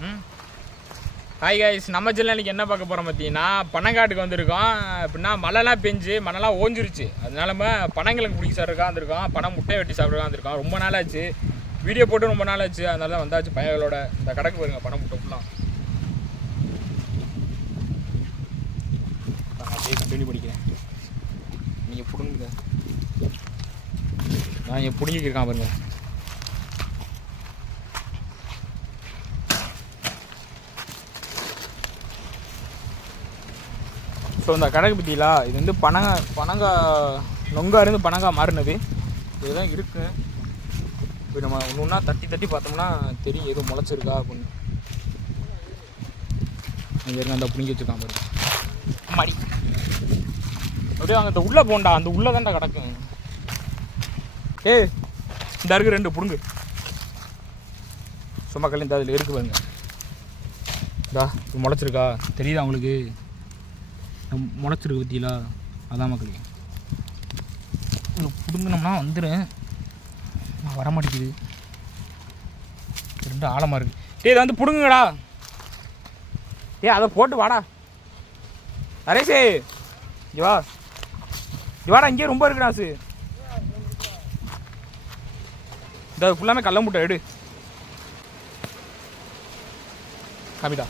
Hi guys, நம்ம channel இன்றைக்கி என்ன பார்க்க போகிறோம் பார்த்தீங்கன்னா, பனங்காட்டுக்கு வந்திருக்கோம். எப்படின்னா மழைலாம் பெஞ்சு மழைலாம் ஓஞ்சிருச்சு. அதனால நம்ம பனங்களுக்கு பிடிக்க சாப்பிட்றதுக்காக வந்திருக்கோம். பனம் முட்டையை வெட்டி சாப்பிட்றதுக்காக வந்திருக்கோம். ரொம்ப நாள் ஆச்சு, வீடியோ போட்டு ரொம்ப நாள் ஆச்சு. அதனால தான் வந்தாச்சு பையங்களோட. இந்த கடைக்கு பாருங்க, பனம் முட்டை ஃபுல்லாக அப்படியே கண்டினியூ பண்ணிக்கிறேன். நீங்கள் பிடுங்குங்க, நான் இங்கே பிடுங்கிக்கிருக்கான் பாருங்க. ஸோ இந்த கடைக்கு பற்றிங்களா, இது வந்து பனங்காய் நொங்கா இருந்து பனங்காய் மாறினது இதுதான் இருக்குது. இப்போ நம்ம ஒன்று ஒன்றா தட்டி பார்த்தோம்னா தெரியும் எதுவும் முளைச்சிருக்கா அப்படின்னு. இங்கே இருக்க அந்த பிடிங்கி வச்சுருக்கான் பாரு மாடி. அப்படியே அங்கே இந்த உள்ளே போண்டா, அந்த உள்ளே தான்டா கிடக்கும். இந்த இருக்கு ரெண்டு பிடுங்கு சும்மா கல்வி. இந்த அதில் இருக்கு பாருங்க, இதா இது முளைச்சிருக்கா தெரியுதா உங்களுக்கு? முளைச்சிருக்கு பற்றிங்களா, அதான் மக்களே. பிடுங்கினோம்னா வந்துடும், நான் வரமாட்டேங்குது, ரெண்டு ஆழமாக இருக்குது. இதை வந்து பிடுங்குங்கடா. அதை போட்டு வாடா நரேஷே, இங்கே வா, இங்கே வாடா, இங்கே ரொம்ப இருக்குடா. இந்த ஃபுல்லாமே கடல முட்டை எடு காமிடா.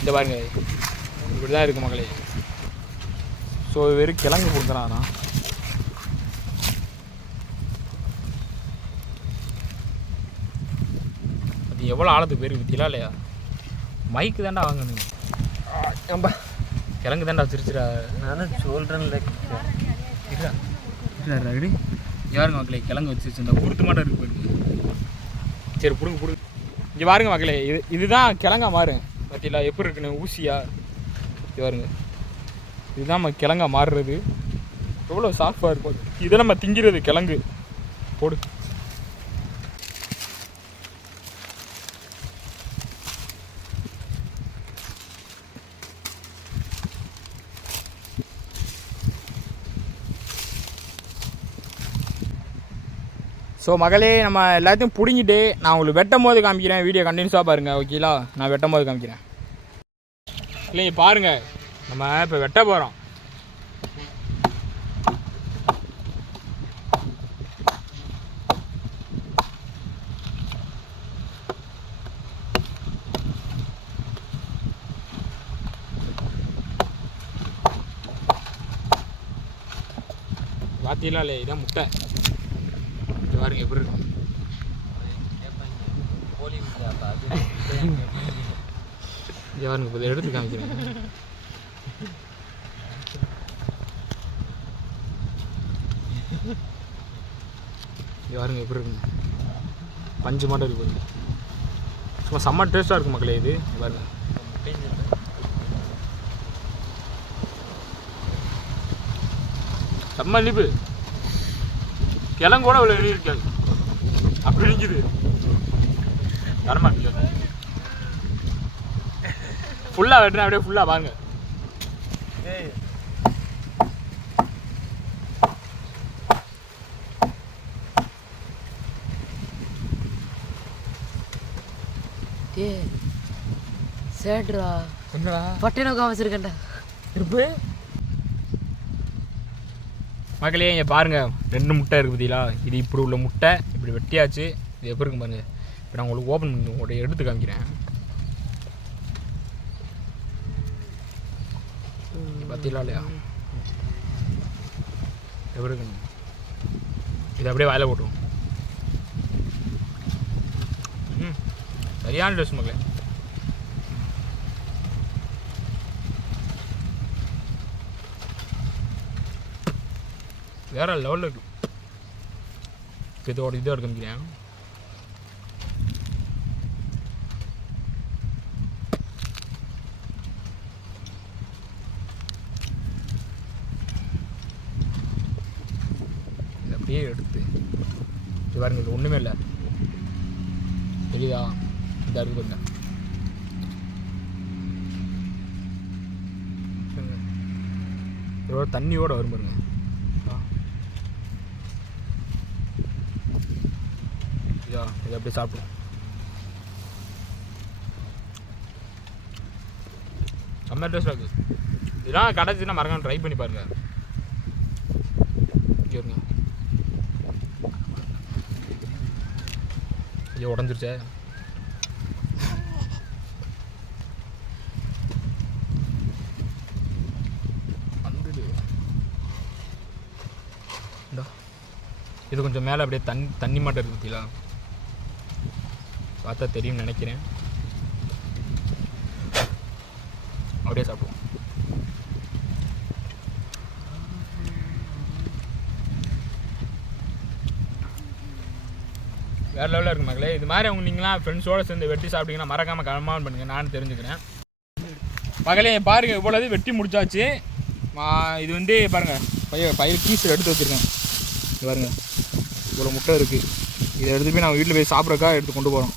இந்த பாருங்க, இப்படி தான் இருக்குது மக்களே. ஸோ வெறும் கிழங்கு கொடுக்குறானா. அது எவ்வளோ ஆழத்துக்கு பேருக்கு பற்றிலாம் இல்லையா? மைக்கு தாண்டா வாங்கணும், நம்ம கிழங்கு தாண்டா சிரிச்சிடா. நான் சொல்கிறேன்ல ரெடி யாருங்க மக்களே, கிழங்கு வச்சு இந்த குருத்து மாட்டம் இருக்கு பாருங்க. சரி பிடுங்க. இங்கே பாருங்க மக்களே, இதுதான் கிழங்கா மாறு பற்றிலா எப்படி இருக்குன்னு ஊசியா. இது பாருங்க, இதுதான் நம்ம கிழங்கா மாறுறது. எவ்வளோ சாஃப்டாக இருக்கும். இதை நம்ம திங்கிறது கிழங்கு. போடு. ஸோ மகளே, நம்ம எல்லாத்தையும் பிடுங்கிட்டு நான் உங்களுக்கு வெட்டும் போது காமிக்கிறேன். வீடியோ கண்டினியூஸாக பாருங்கள், ஓகேலா? நான் வெட்டும் போது காமிக்கிறேன். இல்லைங்க பாருங்கள், நம்ம இப்போ வெட்ட போகிறோம். பார்த்தீங்களா இல்லையா? இதான் முட்டை. இது பாருங்க எப்படி இருக்கும். இங்கே பாருங்க, இப்போ எடுத்து காமிக்கிறேன். இங்கே பாருங்க எப்படி இருக்குங்க, பஞ்சு மாட்டம் இருக்கு பாருங்க. சும்மா செம்ம டேஸ்ட்டாக இருக்கும் மக்களே. இது பாருங்க, செம்ம இனிப்பு. கிழங்கு கூட இவ்வளோ இருக்காது, அப்படி இருக்குது. தரமாட்டேங்க ஃபுல்லாக வெட்டுறேன், அப்படியே ஃபுல்லாக பாருங்க. சேட்ரா என்னடா பட்டேனோ காமிச்சிருக்கேன்டா இருப்பு. மக்களே இங்கே பாருங்கள், ரெண்டு முட்டை இருக்குது பார்த்தீங்களா? இது இப்படி உள்ள முட்டை இப்படி வெட்டியாச்சு. இது எப்படி இருக்கும் பாருங்கள். இப்போ நான் உங்களுக்கு ஓப்பன் பண்ணி உங்களுடைய எடுத்து காமிக்கிறேன். பார்த்தீங்களா இல்லையா? எப்படி இருக்குங்க? இது அப்படியே வாயில போட்டுரும். சரியான ட்ரெஸ் மக்களே. வேற லெவலில் இருக்கு. இதோட இதாக காமிக்கிறேன். அப்படியே எடுத்து இது பாருங்க, இது ஒன்றுமே இல்லை தெரியுதா? இந்த இருக்கு பாருங்க, இதோட தண்ணியோட வரும் பாருங்க. இதை அப்படியே சாப்பிடும். செம்ம டேஸ்ட்டாக இருக்குது. இதெல்லாம் கிடச்சின்னா மறக்காம ட்ரை பண்ணி பாருங்க. இங்கே இருங்க. ஐயோ உடஞ்சிருச்சே. இது கொஞ்சம் மேலே அப்படியே தண்ணி மாட்டம் இருக்குது பார்த்தீங்களா? பார்த்தா தெரியும்னு நினைக்கிறேன். அப்படியே சாப்பிடுவோம். வேறு லெவலில் இருக்குது மக்களே. இது மாதிரி அவங்க நீங்களாம் ஃப்ரெண்ட்ஸோடு சேர்ந்து வெட்டி சாப்பிட்டீங்கன்னா மறக்காமல் கமெண்ட் பண்ணுங்கள், நானும் தெரிஞ்சுக்கிறேன். மகளே பாருங்கள், இவ்வளோது வெட்டி முடிச்சாச்சு. இது வந்து பாருங்கள் பையல் கீஸில் எடுத்து வச்சுருக்கேன். இது பாருங்கள் இவ்வளோ முட்டை இருக்குது. இதை எடுத்து போய் நான் வீட்டில் போய் சாப்பிட்றக்கா எடுத்து கொண்டு போகிறோம்.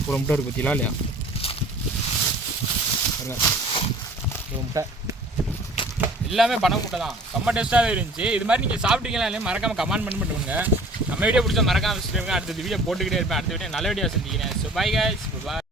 இவ்வளோ முட்டை இருக்குது பார்த்தீங்களா இல்லையா? பாருங்கள் இவ்வளோ முட்டை எல்லாமே பனை முட்டை தான். செம்ம டேஸ்ட்டாகவே இருந்துச்சு. இது மாதிரி நீங்கள் சாப்பிட்டீங்களா இல்லையா மறக்காமல் கமெண்ட் பண்ணுங்க. நம்ம வீடியோ பிடிச்சா மறக்காமல் அடுத்த வீடியோ போட்டுக்கிட்டே இருப்பேன். அடுத்த வீடியோ நல்ல வீடியோ சந்திக்கிறேன். So bye guys, by.